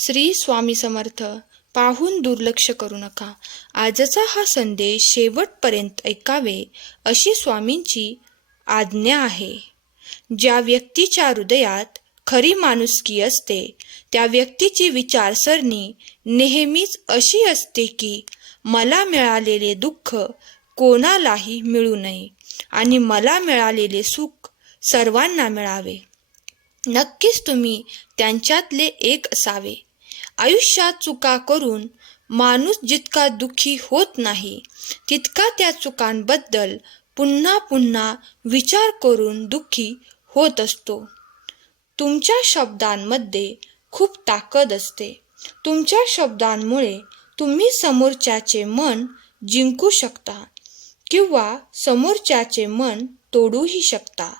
श्री स्वामी समर्थ पाहून दुर्लक्ष करू नका. आजचा हा संदेश शेवटपर्यंत ऐकावे अशी स्वामींची आज्ञा आहे. ज्या व्यक्तीच्या हृदयात खरी माणुसकी असते त्या व्यक्तीची विचारसरणी नेहमीच अशी असते की मला मिळालेले दुःख कोणालाही मिळू नये आणि मला मिळालेले सुख सर्वांना मिळावे. नक्कीच तुम्ही त्यांच्यातले एक असावे. आयुष्यात चुका करून माणूस जितका दुःखी होत नाही तितका त्या चुकांबद्दल पुन्हा पुन्हा विचार करून दुःखी होत असतो. तुमच्या शब्दांमध्ये खूप ताकद असते. तुमच्या शब्दांमुळे तुम्ही समोरच्याचे मन जिंकू शकता किंवा समोरच्याचे मन तोडूही शकता.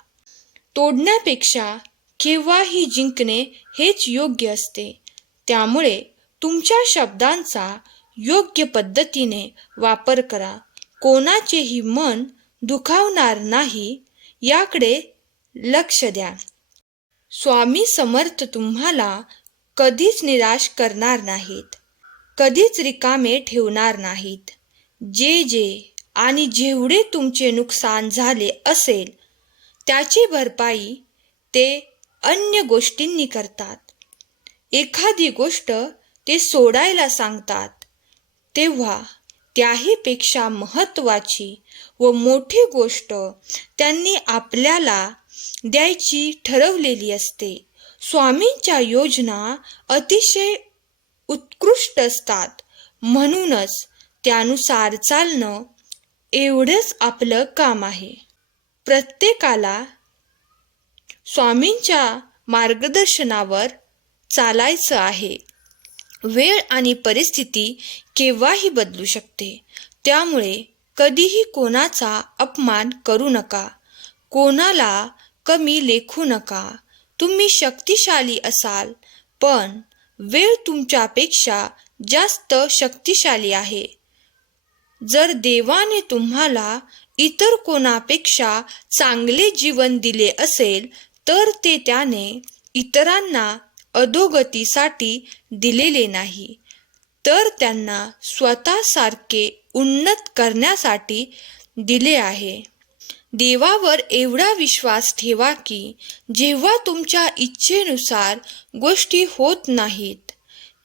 तोडण्यापेक्षा केव्हाही जिंकणे हेच योग्य असते. त्यामुळे तुमच्या शब्दांचा योग्य पद्धतीने वापर करा. कोणाचेही मन दुखावणार नाही याकडे लक्ष द्या. स्वामी समर्थ तुम्हाला कधीच निराश करणार नाहीत कधीच रिकामे ठेवणार नाहीत. जे जे आणि जेवढे तुमचे नुकसान झाले असेल त्याची भरपाई ते अन्य गोष्टींनी करतात. एखादी गोष्ट ते सोडायला सांगतात तेव्हा त्याहीपेक्षा महत्त्वाची व मोठी गोष्ट त्यांनी आपल्याला द्यायची ठरवलेली असते. स्वामींच्या योजना अतिशय उत्कृष्ट असतात. म्हणूनच त्यानुसार चालणं एवढंच आपलं काम आहे. प्रत्येकाला स्वामींच्या मार्गदर्शनावर चालायचं आहे. वेळ आणि परिस्थिती केव्हाही बदलू शकते. त्यामुळे कधीही कोणाचा अपमान करू नका. कोणाला कमी लेखू नका. तुम्ही शक्तिशाली असाल पण वेळ तुमच्यापेक्षा जास्त शक्तिशाली आहे. जर देवाने तुम्हाला इतर कोणापेक्षा चांगले जीवन दिले असेल तर ते त्याने इतरांना अधोगतीसाठी दिलेले नाही. तर त्यांना स्वतःसारखे उन्नत करण्यासाठी दिले आहे. देवावर एवढा विश्वास ठेवा की जेव्हा तुमच्या इच्छेनुसार गोष्टी होत नाहीत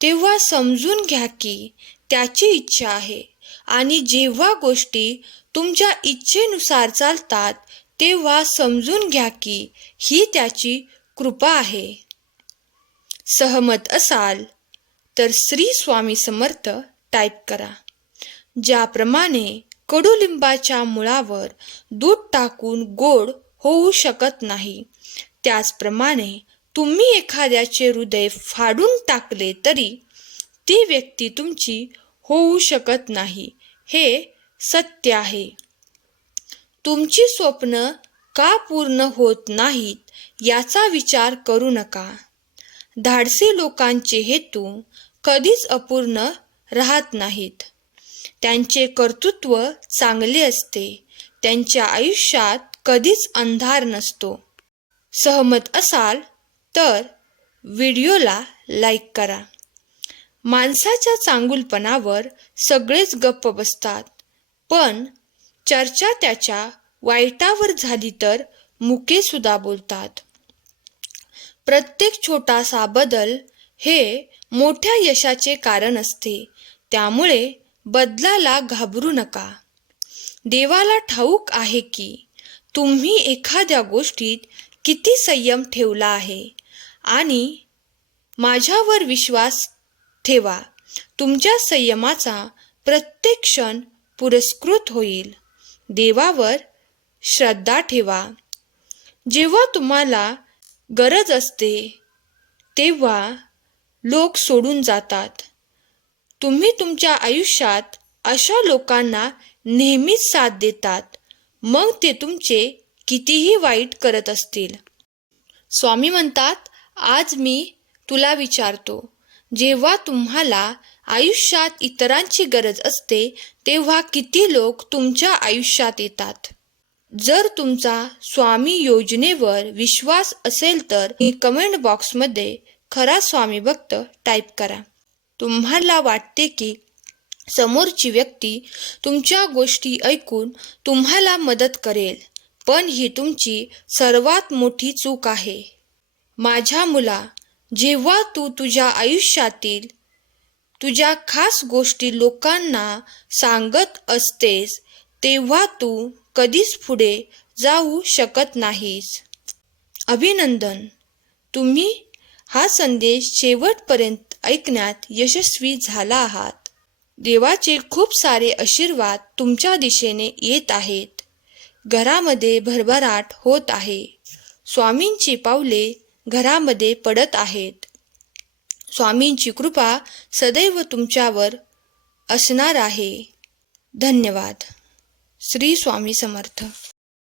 तेव्हा समजून घ्या की त्याची इच्छा आहे. आणि जेव्हा गोष्टी तुमच्या इच्छेनुसार चालतात तेव्हा समजून घ्या की ही त्याची कृपा आहे. सहमत असाल तर श्री स्वामी समर्थ टाईप करा. ज्याप्रमाणे कडुलिंबाच्या मुळावर दूध टाकून गोड होऊ शकत नाही त्याचप्रमाणे तुम्ही एखाद्याचे हृदय फाडून टाकले तरी ती व्यक्ती तुमची होऊ शकत नाही हे सत्य आहे. तुमची स्वप्न का पूर्ण होत नाहीत याचा विचार करू नका. धाडसी लोकांचे हेतू कधीच अपूर्ण राहत नाहीत. त्यांचे कर्तृत्व चांगले असते. त्यांच्या आयुष्यात कधीच अंधार नसतो. सहमत असाल तर व्हिडिओला लाईक करा. माणसाच्या चांगुलपणावर सगळेच गप्प बसतात. पण चर्चा त्याच्या वाईटावर झाली तर मुकेसुद्धा बोलतात. प्रत्येक छोटासा बदल हे मोठ्या यशाचे कारण असते. त्यामुळे बदलाला घाबरू नका. देवाला ठाऊक आहे की तुम्ही एखाद्या गोष्टीत किती संयम ठेवला आहे आणि माझ्यावर विश्वास ठेवा. तुमच्या संयमाचा प्रत्येक क्षण पुरस्कृत होईल. देवावर श्रद्धा ठेवा. जेव्हा तुम्हाला गरज असते तेव्हा लोक सोडून जातात. तुम्ही तुमच्या आयुष्यात अशा लोकांना नेहमीच साथ देतात मग ते तुमचे कितीही वाईट करत असतील. स्वामी म्हणतात आज मी तुला विचारतो जेव्हा तुम्हाला आयुष्यात इतरांची गरज असते तेव्हा किती लोक तुमच्या आयुष्यात येतात. जर तुमचा स्वामी योजनेवर विश्वास असेल तर कमेंट बॉक्समध्ये खरा स्वामी भक्त टाईप करा. तुम्हाला वाटते की समोरची व्यक्ती तुमच्या गोष्टी ऐकून तुम्हाला मदत करेल पण ही तुमची सर्वात मोठी चूक आहे. माझ्या मुला जेव्हा तू तुझ्या आयुष्यातील तुझ्या खास गोष्टी लोकांना सांगत असतेस तेव्हा तू कधीच पुढे जाऊ शकत नाहीस. अभिनंदन. तुम्ही हा संदेश शेवटपर्यंत ऐकण्यात यशस्वी झाला आहात. देवाचे खूप सारे आशीर्वाद तुमच्या दिशेने येत आहेत. घरामध्ये भरभराट होत आहे. स्वामींची पावले घरामध्ये पडत आहेत. स्वामींची कृपा सदैव तुमच्यावर असणार आहे. धन्यवाद. श्री स्वामी समर्थ.